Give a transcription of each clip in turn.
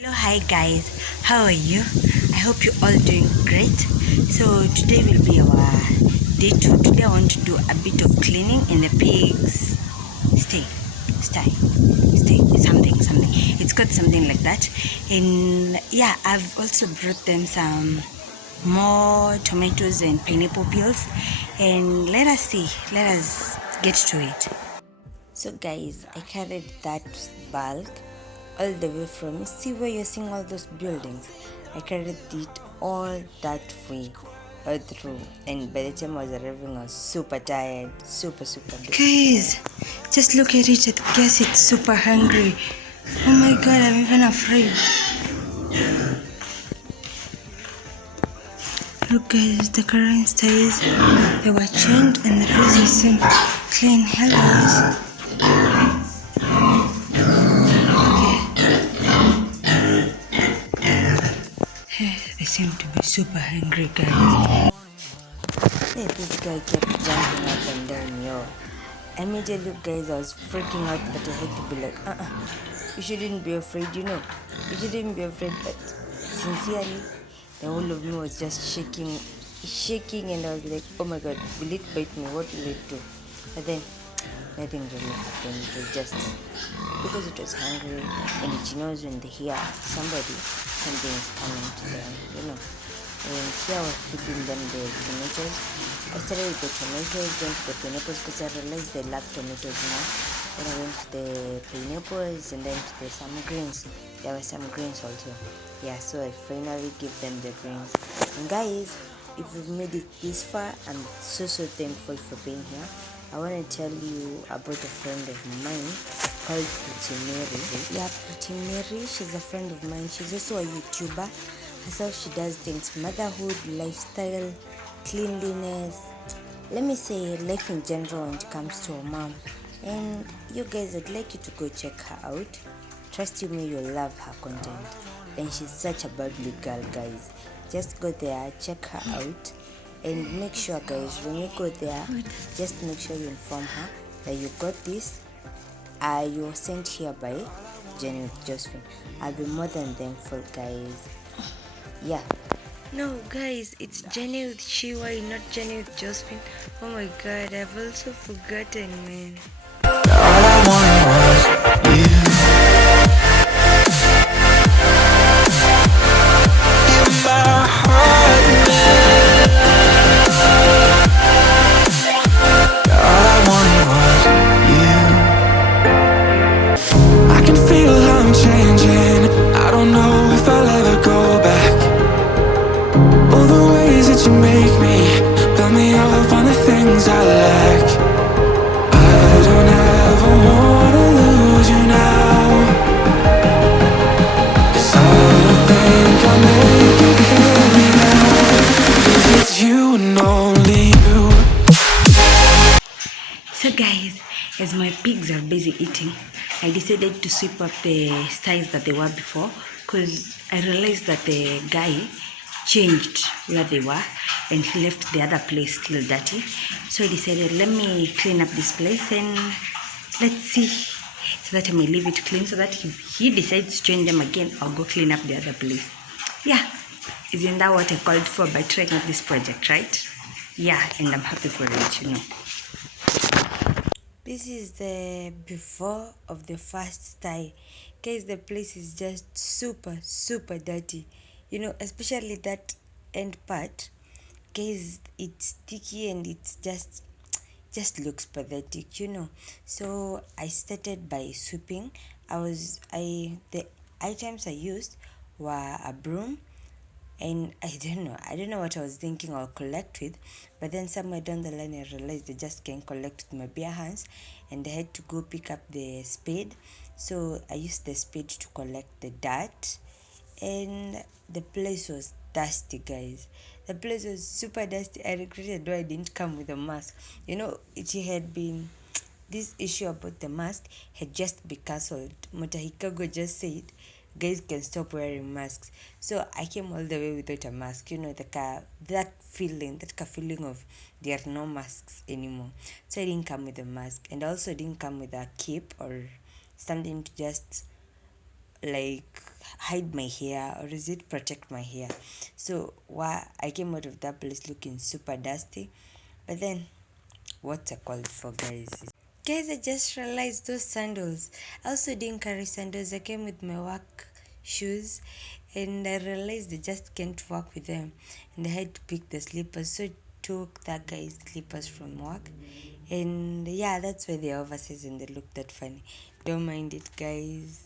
Hello, hi guys, how are you? I hope you're all doing great. So, today will be our day two. Today, I want to do a bit of cleaning in the pigs. Stay, stay, stay, something. It's got something like that. And yeah, I've also brought them some more tomatoes and pineapple peels. And let us get to it. So guys, I carried that bulk all the way from, see where you're seeing all those buildings. I carried it all that way, all through, and by the time I was arriving, I was super tired, super duper. Guys, just look at it. I guess it's super hungry. Oh my god, I'm even afraid. Look guys, the current styles, they were chained and the place is soon clean. Hello. They seem to be super hungry, guys. Hey, this guy kept jumping up and down, yo. I may tell you guys, I was freaking out, but I had to be like, you shouldn't be afraid, you know. You shouldn't be afraid, but sincerely, the whole of me was just shaking, and I was like, oh my god, will it bite me? What will it do? But then, nothing really happened. It was just because it was hungry, and it knows when they hear somebody, something is coming to them, you know. And here I was feeding them the tomatoes. I started with the tomatoes, then to the pineapples because I realized they love tomatoes now. Then I went to the pineapples and then to the some greens. There were some greens also. Yeah, so I finally give them the greens. And guys, if you've made it this far, I'm so thankful for being here. I want to tell you about a friend of mine called Pretty Mary. Yeah, Pretty Mary, she's a friend of mine. She's also a YouTuber. That's how she does things: motherhood, lifestyle, cleanliness. Let me say life in general when it comes to a mom. And you guys, I'd like you to go check her out. Trust you me, you'll love her content. And she's such a bubbly girl, guys. Just go there, check her out, and make sure, guys, when you go there, just make sure you inform her that you got this. You were sent here by Jenny with Josephine. I'll be more than thankful, guys. Yeah. No, guys, it's Jenny with Shiwai, not Jenny with Josephine. Oh my god, I've also forgotten, man. All I wanted was you. So guys, as my pigs are busy eating, I decided to sweep up the styles that they were before, because I realized that the guy changed where they were and he left the other place still dirty. So I decided, let me clean up this place and let's see, so that I may leave it clean, so that if he decides to change them again, I'll go clean up the other place. Yeah, isn't that what I called for by trying out this project, right? Yeah, and I'm happy for it, you know. This is the before of the first style. Guys, the place is just super dirty. You know, especially that end part. Guys, it's sticky and it's just looks pathetic, you know. So I started by sweeping. The items I used were a broom, and I don't know what I was thinking I'll collect with, but then somewhere down the line I realized I just can't collect with my bare hands, and I had to go pick up the spade. So I used the spade to collect the dirt, and the place was dusty, guys. The place was super dusty. I regretted why I didn't come with a mask. You know, it had been, this issue about the mask had just been cancelled. Motahikago just said guys can stop wearing masks. So I came all the way without a mask. You know, that feeling of there are no masks anymore. So I didn't come with a mask, and also didn't come with a cape or something to just like hide my hair, or is it protect my hair? So I came out of that place looking super dusty. But then, what's it called for, guys? Guys, I just realized those sandals. I also didn't carry sandals. I came with my work shoes, and I realized I just can't walk with them, and I had to pick the slippers. So I took that guy's slippers from work, and yeah, that's why they're oversized and they look that funny. Don't mind it, guys.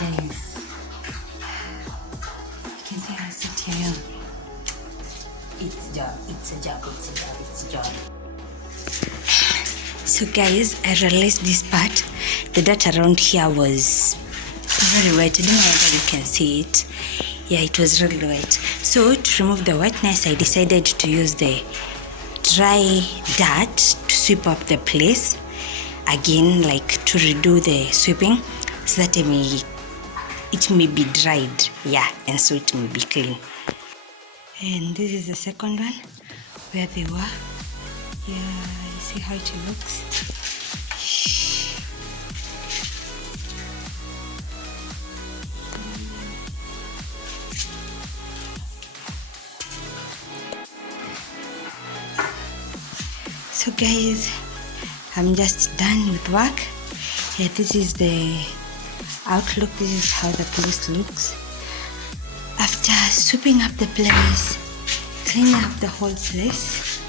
Guys, you can see how sweaty I am. It's a job, it's a job, it's a job, it's a job. So guys, I realized this part, the dirt around here was very wet. I don't know whether you can see it. Yeah, it was really wet. So to remove the wetness, I decided to use the dry dirt to sweep up the place again, like to redo the sweeping, so that it may be dried, yeah, and so it may be clean. And this is the second one where they were. Yeah, you see how it looks. So guys, I'm just done with work. Yeah, this is the outlook. This is how the place looks after sweeping up the place, cleaning up the whole place.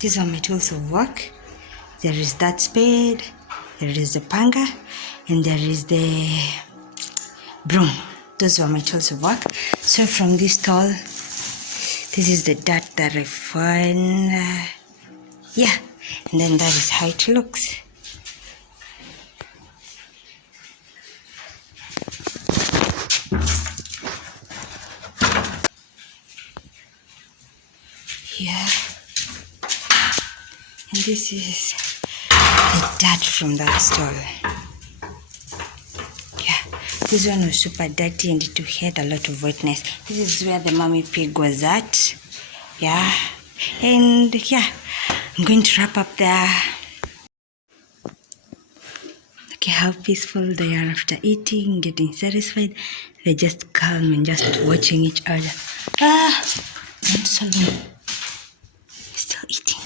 These are my tools of work. There is that spade, there is the panga, and there is the broom. Those were my tools of work. So from this tool, this is the dirt that I found. Yeah, and then that is how it looks. Yeah, and this is the dirt from that stall. Yeah, this one was super dirty and it had a lot of wetness. This is where the mommy pig was at. Yeah, and yeah, I'm going to wrap up there. Okay, how peaceful they are after eating, getting satisfied. They're just calm and just watching each other. Not so long. Still eating.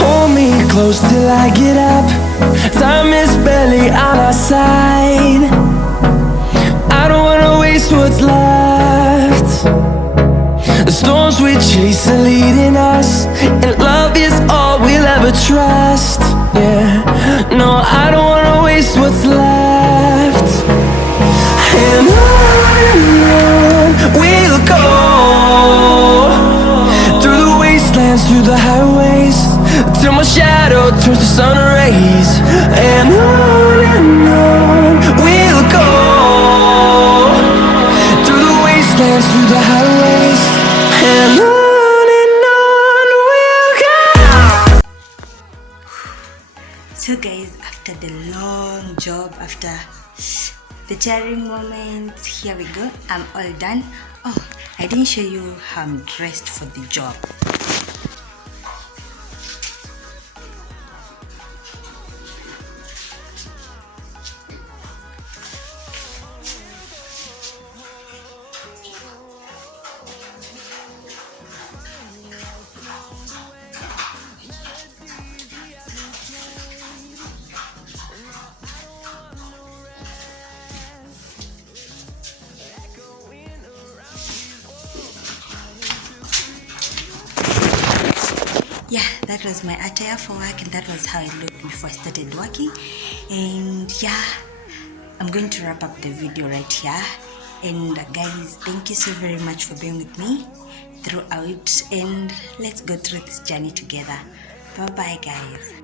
Hold me close till I get up. Time is barely on our side. I don't wanna waste what's left. The storms we chase are leading us, and love is all we'll ever trust. Yeah, no, I don't wanna waste what's left. And on we'll go, through the wastelands, through the highways, till my shadow turns to sun rays. And on we'll go, through the wastelands, through the highways, and on we'll go. So guys, after the long job, after the tiring moments, here we go. I'm all done. Oh, I didn't show you how I'm dressed for the job. Yeah, that was my attire for work, and that was how it looked before I started working. And yeah, I'm going to wrap up the video right here. And guys, thank you so very much for being with me throughout, and let's go through this journey together. Bye bye guys.